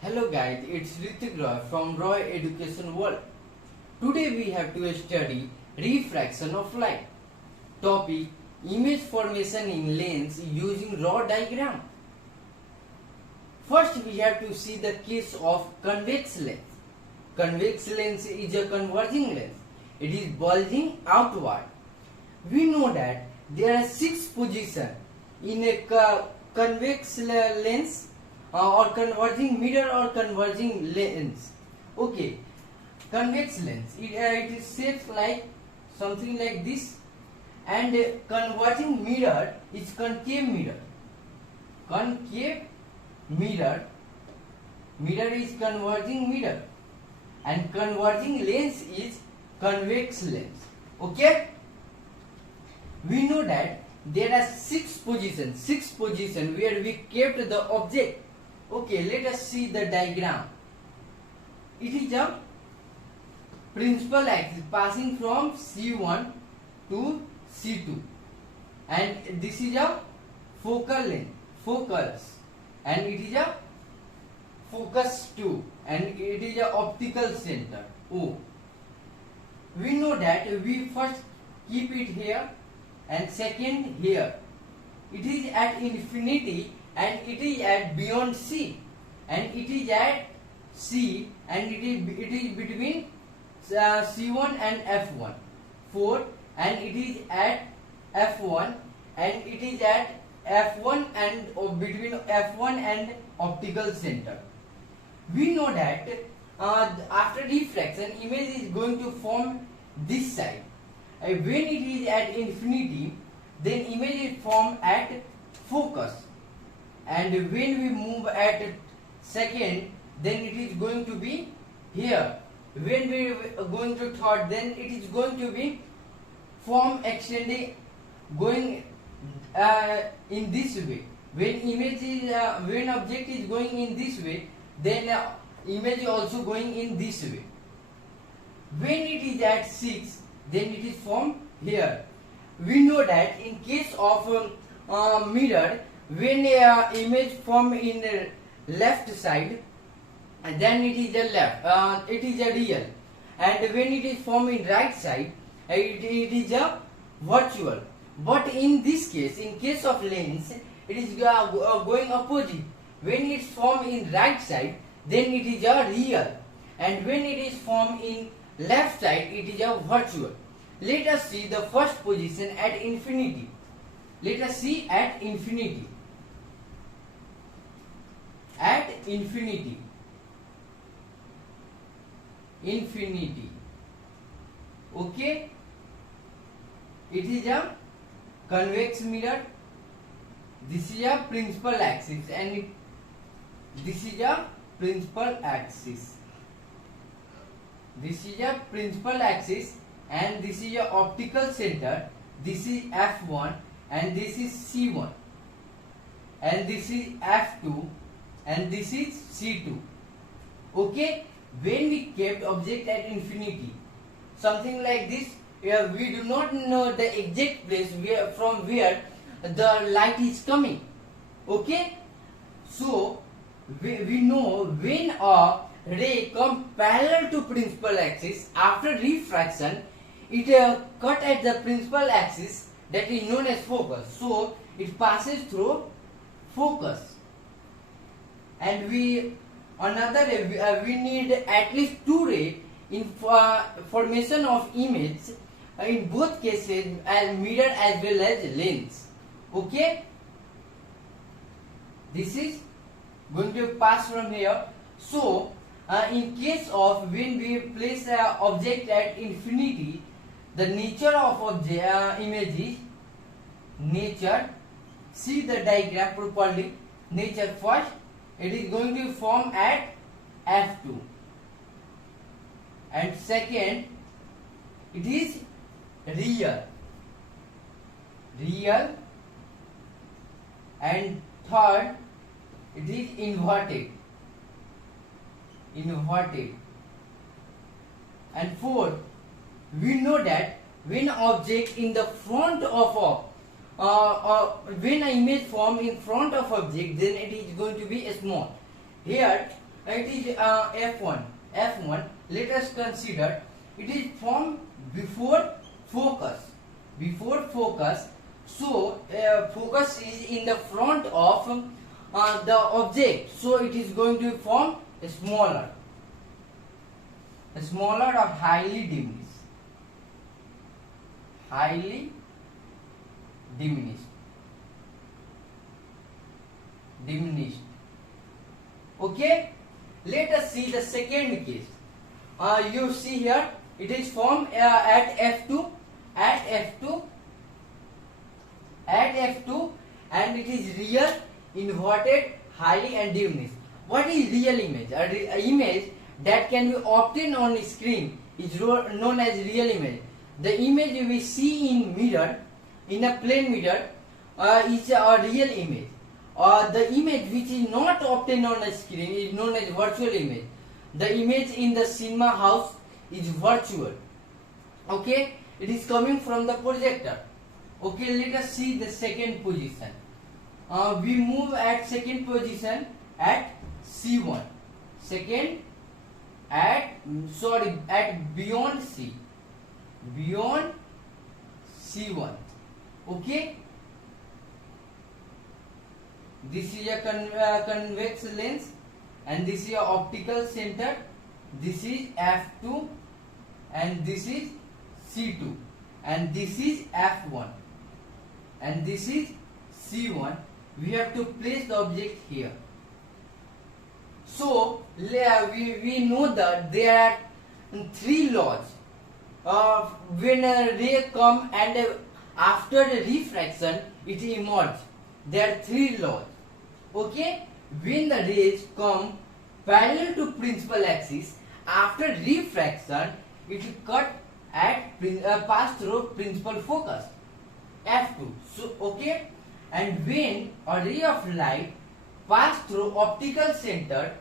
Hello guys, it's Ritik Roy from Roy Education World. Today we have to study refraction of light. Topic: image formation in lens using raw diagram. First we have to see the case of convex lens. Convex lens is a converging lens. It is bulging outward. We know that there are 6 positions in a convex lens or converging mirror or converging lens. Okay, convex lens, it is shaped like something like this, and converging mirror is concave mirror. Concave mirror is converging mirror, and converging lens is convex lens. Okay, we know that there are 6 positions where we kept the object. Okay, let us see the diagram. It is a principal axis passing from C1 to C2, and this is a focal length, focus, and it is a focus 2, and it is a optical center O. We know that we first keep it here and second here. It is at infinity and it is at beyond C, and it is at C, and it is between C1 and F1 4, and it is at F1, and it is at F1 and between F1 and optical center. We know that after refraction, image is going to form this side. When it is at infinity, then image is formed at focus, and when we move at second, then it is going to be here. When we are going to third, then it is going to be form extending, going in this way. When object is going in this way, then image is also going in this way. When it is at 6, then it is formed here. We know that in case of mirror, when image form in left side, then it is a left, it is a real, and when it is formed in right side, it is a virtual. But in this case, in case of lens, it is going opposite. When it is formed in right side, then it is a real, and when it is formed in left side, it is a virtual. Let us see the first position at infinity. Let us see at infinity. At infinity. Infinity. Okay. It is a convex mirror. This is a principal axis, and this is a principal axis. This is a principal axis, and this is a optical center. This is F1, and this is C1, and this is F2, and this is C2. Okay, when we kept object at infinity, something like this, we do not know the exact place from where the light is coming. Okay, so we know when a ray comes parallel to principal axis, after refraction, it cut at the principal axis, that is known as focus. So it passes through focus, and we need at least 2 rays in formation of image in both cases, as mirror as well as lens. Okay, this is going to pass from here. So in case of when we place an object at infinity, the nature of image is nature. See the diagram properly. Nature first, it is going to form at F2, and second, it is real, and third, it is inverted, and fourth, we know that when object in the front of when an image form in front of object, then it is going to be small. Here It is F1. F1. Let us consider it is formed before focus. Before focus. So focus is in the front of the object. So it is going to form smaller or highly diminished. Highly diminished. Okay, let us see the second case. You see here it is formed at F2 and it is real, inverted, highly and diminished. What is real image? A image that can be obtained on screen is known as real image. The image we see in mirror, in a plane mirror, is a real image. The image which is not obtained on a screen is known as virtual image. The image in the cinema house is virtual. Okay, it is coming from the projector. Okay, let us see the second position. We move at second position at C1. Second at beyond C. Beyond C1. Okay. This is a convex lens and this is a optical center. This is F2 and this is C2 and this is F1 and this is C1. We have to place the object here. So we know that there are three laws. When a ray comes and after the refraction it emerges. There are three laws. Okay, when the rays come parallel to principal axis, after refraction it cut at pass through principal focus F2. So okay, and when a ray of light pass through optical center,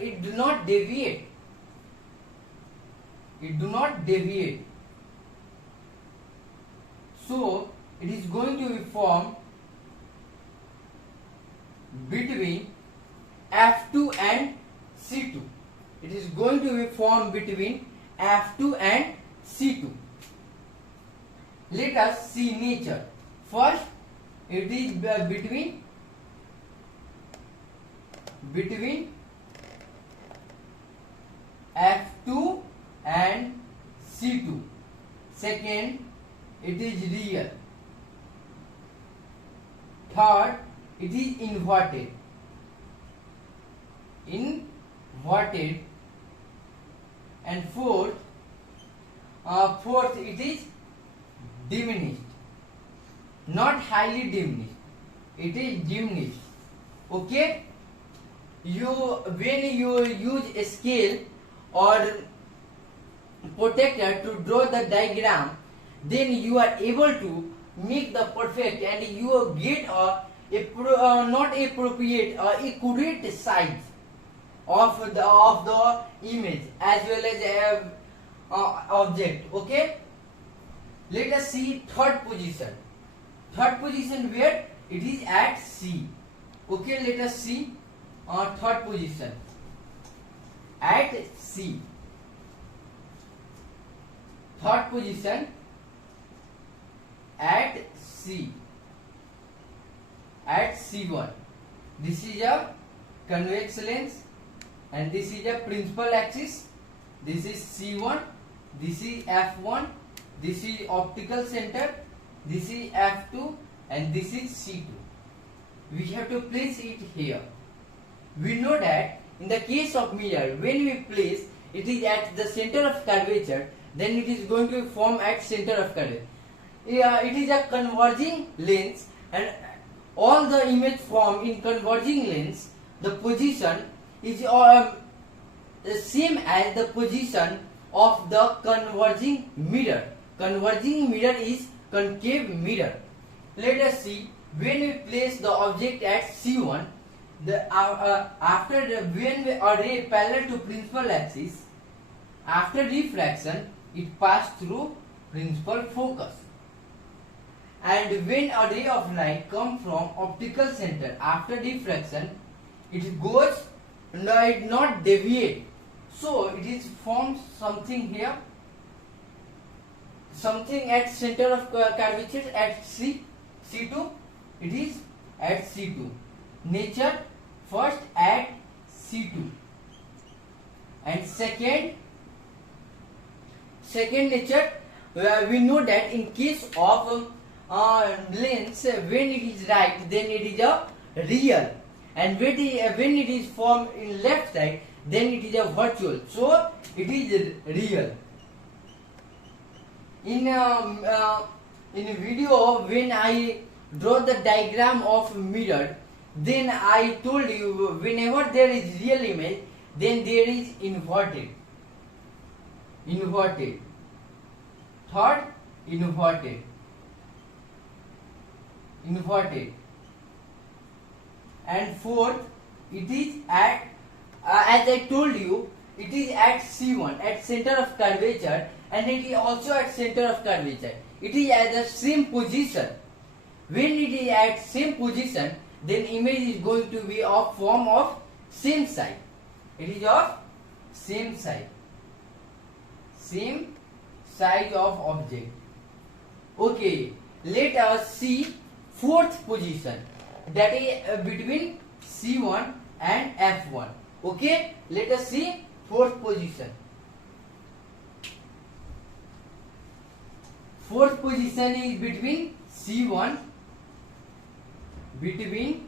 it do not deviate. It do not deviate. So it is going to be formed between F2 and C2. It is going to be formed between F2 and C2. Let us see nature. First, it is between F2 and C2. Second, it is real. Third, it is inverted. And fourth, it is diminished. Not highly diminished. It is diminished. Okay. When you use a scale or protector to draw the diagram, then you are able to make the perfect and you get not appropriate accurate size of the image as well as object. Okay, let us see third position where it is at C. Okay, let us see third position at C. Third position at C, at C1. This is a convex lens and this is a principal axis. This is C1, this is F1, this is optical center, this is F2 and this is C2. We have to place it here. We know that in the case of mirror, when we place it is at the center of curvature, then it is going to form at center of curvature. It is a converging lens and all the image formed in converging lens, the position is same as the position of the converging mirror. Converging mirror is concave mirror. Let us see, when we place the object at C1, when a ray parallel to principal axis, after refraction it passed through principal focus. And when a ray of light comes from optical center after diffraction, it goes, no, it not deviate. So it is formed something here, something at center of curvature at C2. It is at C2. Nature first at C2, and second nature, we know that in case of lens, when it is right, then it is a real, and when it is formed in left side, then it is a virtual. So it is real. In video, when I draw the diagram of mirror, then I told you whenever there is real image, then there is inverted. Third, inverted. And fourth, it is at, as I told you, it is at C1, at center of curvature, and it is also at center of curvature. It is at the same position. When it is at same position, then image is going to be of form of same side. It is of same side. Same size of object. Okay, let us see fourth position, that is between C1 and F1. Okay, let us see fourth position. Fourth position is between C1, between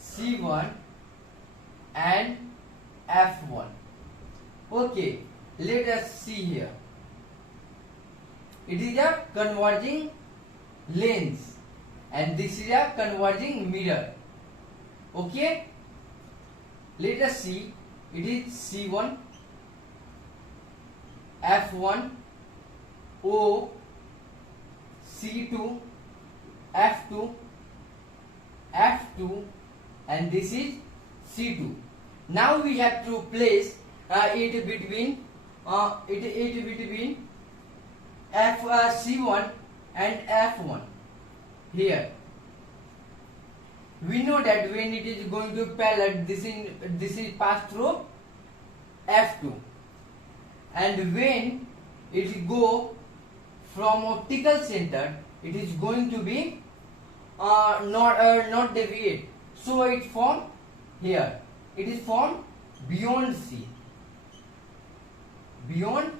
C1 and F1. Okay, let us see here. It is a converging lens, and this is a converging mirror. Okay, let us see. It is C1, F1, O, C2, F2, F2, and this is C2. Now we have to place it between C1 and F1 here. We know that when it is going to palette, this is passed through F2, and when it go from optical center, it is going to be not deviate. So it formed here. It is formed beyond C. Beyond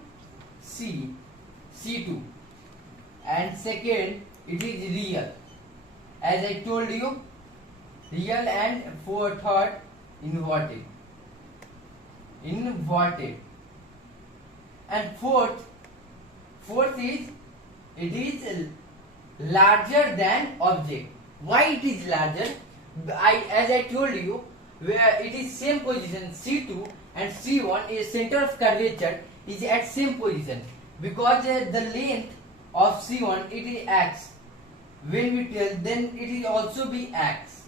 C, C2, and second, it is real. As I told you, real, and for third, inverted. And fourth is, it is larger than object. Why it is larger? As I told you, where it is same position, C2 and C1 is center of curvature is at same position, because the length of C1 it is x. When we tell, then it is also be x.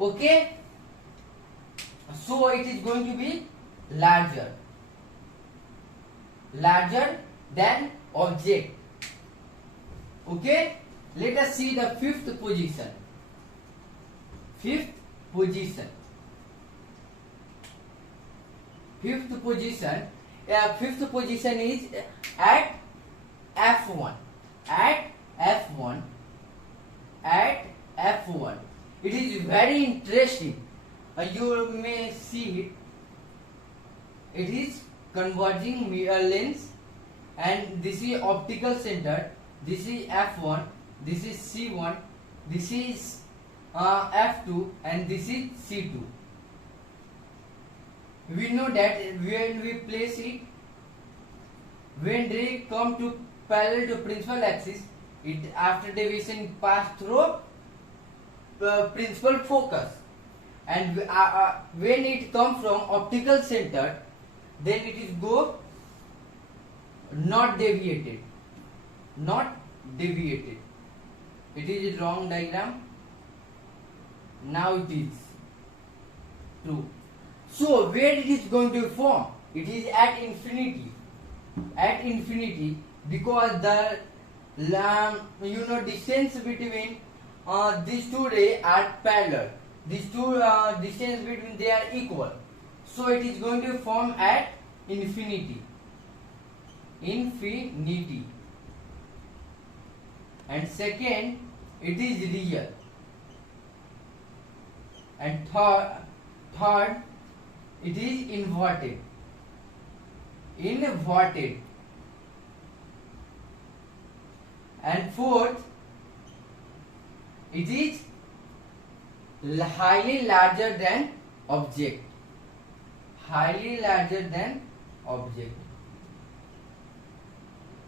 Okay, so it is going to be larger than object. Okay, let us see the fifth position. Fifth position is at F1. It is very interesting. You may see it. It is converging mirror lens, and this is optical center. This is F1. This is C1. This is F2, and this is C2. We know that when we place it, when they come to parallel to principal axis, it after deviation pass through principal focus, and when it comes from optical center, then it is go not deviated. It is wrong diagram. Now it is true. So where it is going to form? It is at infinity, because the distance between these two rays are parallel. These two distance between they are equal. So it is going to form at infinity. Infinity. And second, it is real. And third, it is inverted. Inverted. And fourth, it is highly larger than object. Highly larger than object.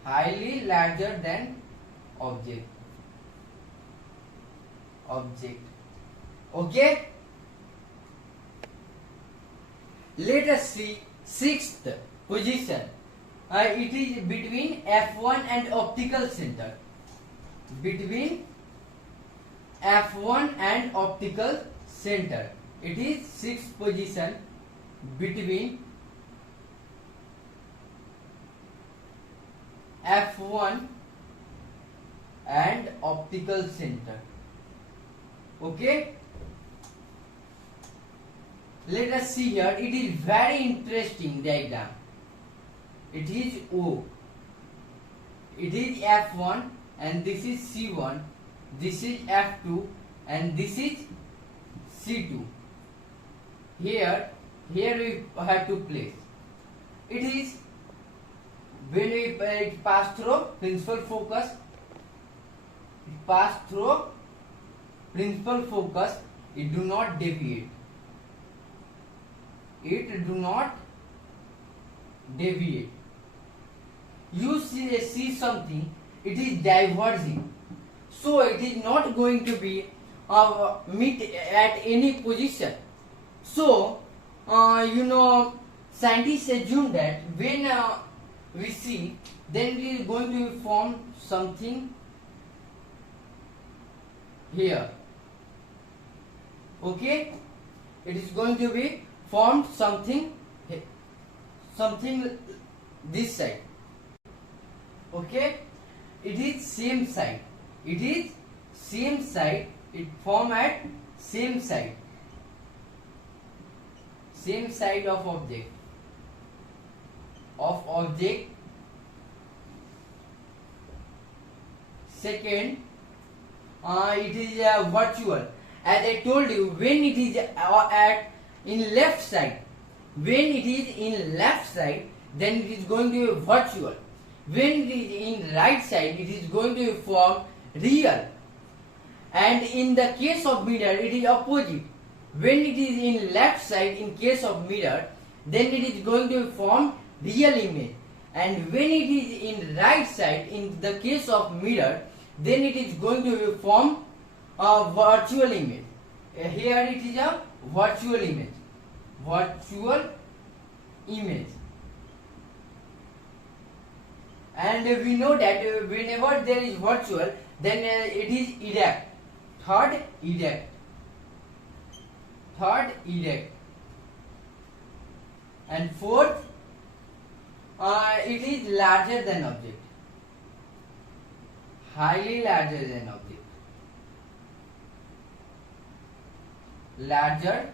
Highly larger than object. Object. Okay? Let us see sixth position. It is between F1 and optical center. Between F1 and optical center. It is sixth position between F1 and optical center. Okay? Let us see here. It is very interesting diagram. It is O. It is F1 and this is C1. This is F2 and this is C2. Here we have to place. It is when it pass through principal focus. It pass through principal focus. It do not deviate. It do not deviate. You see something, it is diverging. So it is not going to be meet at any position. So scientists assume that when we see, then it is going to form something here. Okay, it is going to be formed something this side. Okay, it is same side. It is same side. It form at same side. Same side of object. Second, it is virtual. As I told you, when it is in left side, then it is going to be virtual. When it is in right side, it is going to form real. And in the case of mirror, it is opposite. When it is in left side, in case of mirror, then it is going to form real image. And when it is in right side, in the case of mirror, then it is going to form a virtual image. Here it is a virtual image. Virtual image. And we know that whenever there is virtual, then it is erect. Third, erect. And fourth, it is larger than object. Highly larger than object. Larger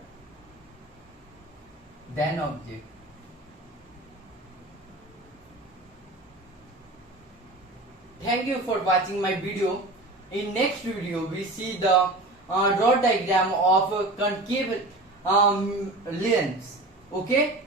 than object. Thank you for watching my video. In next video, we see the rod diagram of concave lens. Okay.